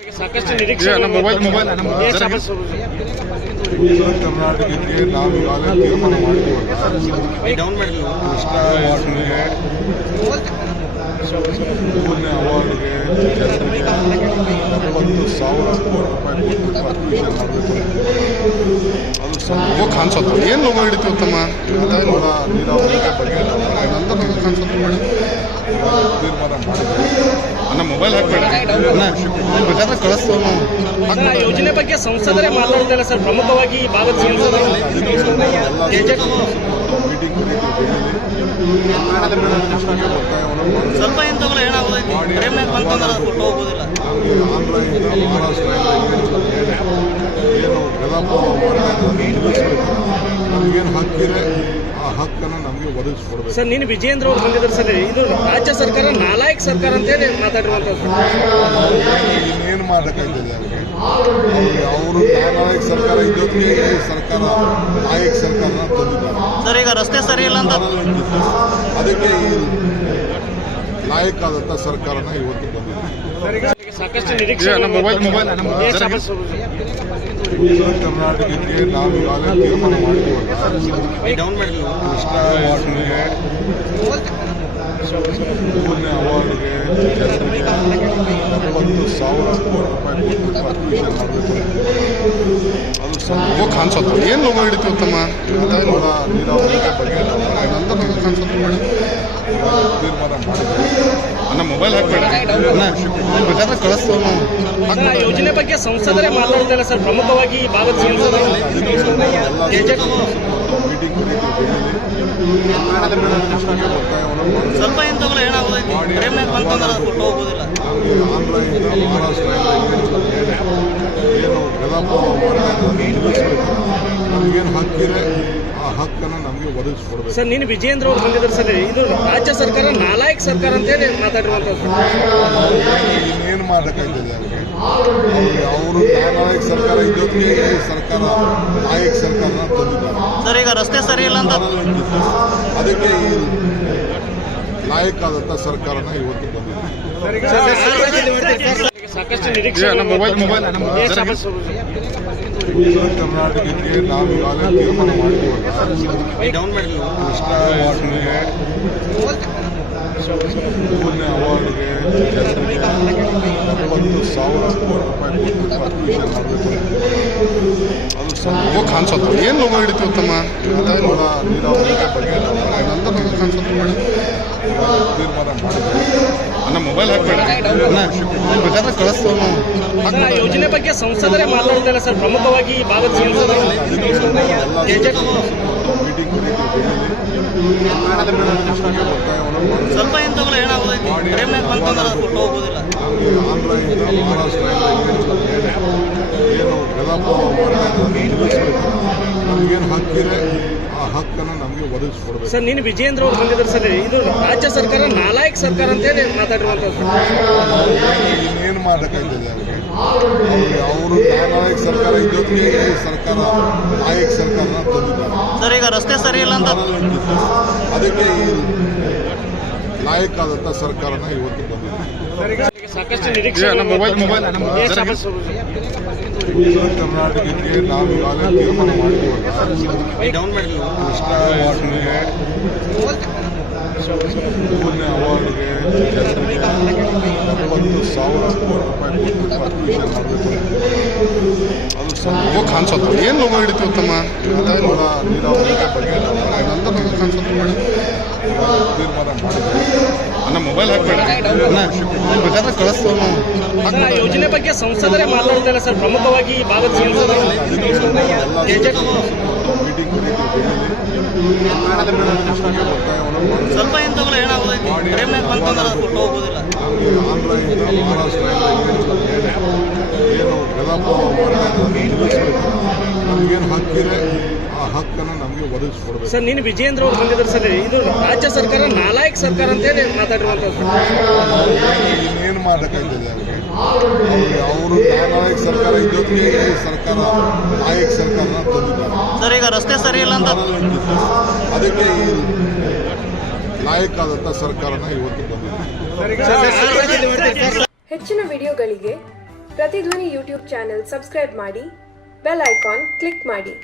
ಸಾಕಷ್ಟು ನಿರೀಕ್ಷೆ ಕರ್ನಾಟಕಕ್ಕೆ ನಾವು ಈಗಾಗಲೇ ತೀರ್ಮಾನ ಮಾಡಿದ್ದೀವಲ್ಲ, ಕೃಷ್ಣ ಅವಾರ್ಡ್ಗೆ, ಮೂರನೇ ಅವಾರ್ಡ್ಗೆ ಜನರಿಗೆ 40,000 ಕೋಟಿ ರೂಪಾಯಿ ಕೊಟ್ಟು ಅಡ್ಮಿಷನ್ ಮಾಡಬೇಕು. ಅದು ಸ್ವಲ್ಪ ಕಾಣಿಸುತ್ತೆ ಏನು ಲೋಗೋ ಹಿಡಿತು ಉತ್ತಮ ನೀರಾವರಿ ಬಗ್ಗೆ ನಂತರ ಲೋಗೋ ಕಾಣಿಸುತ್ತೆ ಮಾಡಿ ತೀರ್ಮಾನ ಮಾಡಿದ್ದೀವಿ. ನನ್ನ ಮೊಬೈಲ್ ಹಾಕ್ಬೇಡ ಬೇಕಾದ್ರೆ ಕಳಿಸ್ತು ಆ ಯೋಜನೆ ಬಗ್ಗೆ ಸಂಸದರೇ ಮಾತಾಡ್ತಾರೆ ಸರ್. ಪ್ರಮುಖವಾಗಿ ಈ ಭಾಗದ ಸಂಸದರು ಮೀಟಿಂಗ್ ಸ್ವಲ್ಪ ಏನ್ ತಗೊಳ್ಳ ಏನಾಗೋದೈತಿ ಪ್ರೇಮ್ನಾಗ ಬಂತಂದ್ರೆ ಅದು ಕೊಟ್ಟು ಹೋಗೋದಿಲ್ಲ. ನಮಗೆ ಆಂಧ್ರದಿಂದ ಮಹಾರಾಷ್ಟ್ರದಿಂದ ಏನು ಡೆವಲಪ್ ನಿಲ್ಲಿಸಬೇಕು, ನಮಗೇನು ಹಕ್ಕಿದೆ ಆ ಹಕ್ಕನ್ನು ನಮಗೆ ಒದಗಿಸ್ಕೊಡ್ಬೇಕು. ಸರ್ ನೀನು ವಿಜೇಂದ್ರ ಅವ್ರು ಬಂದಿದ್ದಾರೆ ಸರ್. ಇದು ರಾಜ್ಯ ಸರ್ಕಾರ ನಾಲಾಯಕ ಸರ್ಕಾರ ಅಂತೇಳಿ ಮಾತಾಡಿರುವಂಥದ್ದು. ಇನ್ನೇನು ಮಾಡಬೇಕಾಗ್ತದೆ ಅವ್ರಿಗೆ? ಅವರು ನಾಲಾಯಕ ಸರ್ಕಾರ ಇದ್ದೊತ್ತಿಗೆ ಸರ್ಕಾರ ನಾಯಕ ಸರ್ಕಾರನ ತಂದಿದ್ದಾರೆ ಸರ್. ಈಗ ರಸ್ತೆ ಸರಿ ಇಲ್ಲ ಅಂತ ಅದಕ್ಕೆ ಈ ನಾಯಕ ಆದಂಥ ಸರ್ಕಾರನ ಇವತ್ತು ಬಂದಿದೆ. ಸಾಕಷ್ಟು ನಿರೀಕ್ಷೆ ಕರ್ನಾಟಕಕ್ಕೆ ನಾವು ಈಗಾಗಲೇ ತೀರ್ಮಾನ ಮಾಡಿದ್ದೀವಲ್ಲ, ಕೃಷ್ಣ ಅವಾರ್ಡ್ಗೆ, ಮೂರನೇ ಅವಾರ್ಡ್ಗೆ ಜನರಿಗೆ 40,000 ಕೋಟಿ ರೂಪಾಯಿ ಕೊಟ್ಟು ಅಡ್ಮಿಷನ್ ಮಾಡಬೇಕು. ಅದು ಸ್ವಲ್ಪ ಕಾಣಿಸುತ್ತೆ ಏನು ಲೋಗೋ ಹಿಡಿತು ಉತ್ತಮ ನೀರಾವರಿ ಬಗ್ಗೆ ನಂತರ ಲೋಗೋ ಕಾಣಿಸುತ್ತೆ ಮಾಡಿ ತೀರ್ಮಾನ ಮಾಡಿದ್ದೀವಿ. ನನ್ನ ಮೊಬೈಲ್ ಹಾಕ್ಬೇಡ ಬೇಕಾದ್ರೆ ಕಳಿಸ್ತು ಆ ಯೋಜನೆ ಬಗ್ಗೆ ಸಂಸದರೇ ಮಾತಾಡ್ತಾರೆ ಸರ್. ಪ್ರಮುಖವಾಗಿ ಈ ಭಾಗದ ಸಂಸದರು ಮೀಟಿಂಗ್ ಸ್ವಲ್ಪ ಏನ್ ತಗೊಳ್ಳ ಏನಾಗೋದೈತಿ ಪ್ರೇಮ್ನಾಗ ಬಂತಂದ್ರೆ ಅದು ಕೊಟ್ಟು ಹೋಗೋದಿಲ್ಲ. ನಮಗೆ ಆಂಧ್ರದಿಂದ ಮಹಾರಾಷ್ಟ್ರದಿಂದ ಏನು ಡೆವಲಪ್ ನಿಲ್ಲಿಸಬೇಕು, ನಮಗೇನು ಹಕ್ಕಿದೆ ಆ ಹಕ್ಕನ್ನು ನಮಗೆ ಒದಗಿಸ್ಕೊಡ್ಬೇಕು. ಸರ್ ನೀನು ವಿಜೇಂದ್ರ ಅವ್ರು ಬಂದಿದ್ದಾರೆ ಸರ್. ಇದು ರಾಜ್ಯ ಸರ್ಕಾರ ನಾಲಾಯಕ ಸರ್ಕಾರ ಅಂತೇಳಿ ಮಾತಾಡಿರುವಂಥದ್ದು. ಇನ್ನೇನು ಮಾಡಬೇಕಾಗ್ತದೆ ಅವ್ರಿಗೆ? ಅವರು ನಾಯಕ ಸರ್ಕಾರ ಇದ್ದೊತ್ತಿಗೆ ಸರ್ಕಾರ ನಾಯಕ ಸರ್ಕಾರನ ತಂದಿದ್ದಾರೆ ಸರ್. ಈಗ ರಸ್ತೆ ಸರಿ ಇಲ್ಲ ಅಂತ ಅದಕ್ಕೆ ಈ ನಾಯಕ ಆದಂಥ ಸರ್ಕಾರನ ಇವತ್ತು ಬಂದಿದೆ. ಸಾಕಷ್ಟು ನಿರೀಕ್ಷೆ ಕರ್ನಾಟಕಕ್ಕೆ ನಾವು ಈಗಾಗಲೇ ತೀರ್ಮಾನ ಮಾಡಿದ್ದೀವಲ್ಲ, ಕೃಷ್ಣ ಅವಾರ್ಡ್ಗೆ, ಮೂರನೇ ಅವಾರ್ಡ್ಗೆ ಜನರಿಗೆ 40,000 ಕೋಟಿ ರೂಪಾಯಿ ಕೊಟ್ಟು ಅಡ್ಮಿಷನ್ ಮಾಡಬೇಕು. ಅದು ಸ್ವಲ್ಪ ಕಾಣಿಸುತ್ತೆ ಏನು ಲೋಗೋ ಹಿಡಿತು ಉತ್ತಮ ನೀರಾವರಿ ಬಗ್ಗೆ ನಂತರ ಲೋಗೋ ಕಾಣಿಸುತ್ತೆ ಮಾಡಿ ತೀರ್ಮಾನ ಮಾಡಿದ್ದೀವಿ. ನನ್ನ ಮೊಬೈಲ್ ಹಾಕ್ಬೇಡ ಬೇಕಾದ್ರೆ ಕಳಿಸ್ತು ಆ ಯೋಜನೆ ಬಗ್ಗೆ ಸಂಸದರೇ ಮಾತಾಡ್ತಾರೆ ಸರ್. ಪ್ರಮುಖವಾಗಿ ಈ ಭಾಗದ ಸಂಸದರು ಮೀಟಿಂಗ್ ಸ್ವಲ್ಪ ಏನ್ ತಗೊಳ್ಳ ಏನಾಗೋದೈತಿ ಪ್ರೇಮ್ನಾಗ ಬಂತಂದ್ರೆ ಅದು ಕೊಟ್ಟು ಹೋಗೋದಿಲ್ಲ. ನಮಗೆ ಆಂಧ್ರದಿಂದ ಮಹಾರಾಷ್ಟ್ರದಿಂದ ಏನು ಡೆವಲಪ್ ನಿಲ್ಲಿಸಬೇಕು, ನಮಗೇನು ಹಕ್ಕಿದೆ ಆ ಹಕ್ಕನ್ನು ನಮಗೆ ಒದಗಿಸ್ಕೊಡ್ಬೇಕು. ಸರ್ ನೀನು ವಿಜೇಂದ್ರ ಅವ್ರು ಬಂದಿದ್ದಾರೆ ಸರ್. ಇದು ರಾಜ್ಯ ಸರ್ಕಾರ ನಾಲಾಯಕ ಸರ್ಕಾರ ಅಂತೇಳಿ ಮಾತಾಡಿರುವಂಥದ್ದು. ಇನ್ನೇನು ಮಾಡಬೇಕಾಗ್ತದೆ ಅವ್ರಿಗೆ? ಅವರು ನಾಯಕ ಸರ್ಕಾರ ಇದ್ದೊತ್ತಿಗೆ ಸರ್ಕಾರ ನಾಯಕ ಸರ್ಕಾರನ ತಂದಿದ್ದಾರೆ ಸರ್. ಈಗ ರಸ್ತೆ ಸರಿ ಇಲ್ಲ ಅಂತ ಅದಕ್ಕೆ ಈ ನಾಯಕ ಆದಂಥ ಸರ್ಕಾರನ ಇವತ್ತು ಬಂದಿದೆ. ಸಾಕಷ್ಟು ನಿರೀಕ್ಷೆ ಕರ್ನಾಟಕಕ್ಕೆ ನಾವು ಈಗಾಗಲೇ ತೀರ್ಮಾನ ಮಾಡಿದ್ದೀವಲ್ಲ, ಕೃಷ್ಣ ಅವಾರ್ಡ್ಗೆ, ಮೂರನೇ ಅವಾರ್ಡ್ಗೆ ಜನರಿಗೆ 40,000 ಕೋಟಿ ರೂಪಾಯಿ ಕೊಟ್ಟು ಅಡ್ಮಿಷನ್ ಮಾಡಬೇಕು. ಅದು ಸ್ವಲ್ಪ ಕಾಣಿಸುತ್ತೆ ಏನು ಲೋಗೋ ಹಿಡಿತು ಉತ್ತಮ ನೀರಾವರಿ ಬಗ್ಗೆ ನಂತರ ಲೋಗೋ ಕಾಣಿಸುತ್ತೆ ಮಾಡಿ ತೀರ್ಮಾನ ಮಾಡಿದ್ದೀವಿ. ನನ್ನ ಮೊಬೈಲ್ ಹಾಕ್ಬೇಡ ಬೇಕಾದ್ರೆ ಕಳಿಸ್ತು ಆ ಯೋಜನೆ ಬಗ್ಗೆ ಸಂಸದರೇ ಮಾತಾಡ್ತಾರೆ ಸರ್. ಪ್ರಮುಖವಾಗಿ ಈ ಭಾಗದ ಸಂಸದರು ಮೀಟಿಂಗ್ ಸ್ವಲ್ಪ ಏನ್ ತಗೊಳ್ಳ ಏನಾಗೋದೈತಿ ಪ್ರೇಮ್ನಾಗ ಬಂತಂದ್ರೆ ಅದು ಕೊಟ್ಟು ಹೋಗೋದಿಲ್ಲ. ನಮಗೆ ಆಂಧ್ರದಿಂದ ಮಹಾರಾಷ್ಟ್ರದಿಂದ ಏನು ಡೆವಲಪ್ ನಿಲ್ಲಿಸಬೇಕು, ನಮಗೇನು ಹಕ್ಕಿದೆ ಆ ಹಕ್ಕನ್ನು ನಮಗೆ ಒದಗಿಸ್ಕೊಡ್ಬೇಕು. ಸರ್ ನೀನು ವಿಜೇಂದ್ರ ಅವ್ರು ಬಂದಿದ್ದಾರೆ ಸರ್. ಇದು ರಾಜ್ಯ ಸರ್ಕಾರ ನಾಲಾಯಕ ಸರ್ಕಾರ ಅಂತೇಳಿ ಮಾತಾಡಿರುವಂಥದ್ದು. ಇನ್ನೇನು ಮಾಡಬೇಕಾಗ್ತದೆ ಅವ್ರಿಗೆ? ಅವರು ನಾಯಕ ಸರ್ಕಾರ ಇದ್ದೊತ್ತಿಗೆ ಸರ್ಕಾರ ನಾಯಕ ಸರ್ಕಾರನ ತಂದಿದ್ದಾರೆ ಸರ್. ಈಗ ರಸ್ತೆ ಸರಿ ಇಲ್ಲ ಅಂತ ಅದಕ್ಕೆ ಈ ನಾಯಕ ಆದಂಥ ಸರ್ಕಾರನ ಇವತ್ತು ಬಂದಿದೆ. ಹೆಚ್ಚಿನ ವಿಡಿಯೋಗಳಿಗೆ ಪ್ರತಿಧ್ವನಿ ಯೂಟ್ಯೂಬ್ ಚಾನೆಲ್ ಸಬ್ಸ್ಕ್ರೈಬ್ ಮಾಡಿ, ಬೆಲ್ ಐಕಾನ್ ಕ್ಲಿಕ್ ಮಾಡಿ.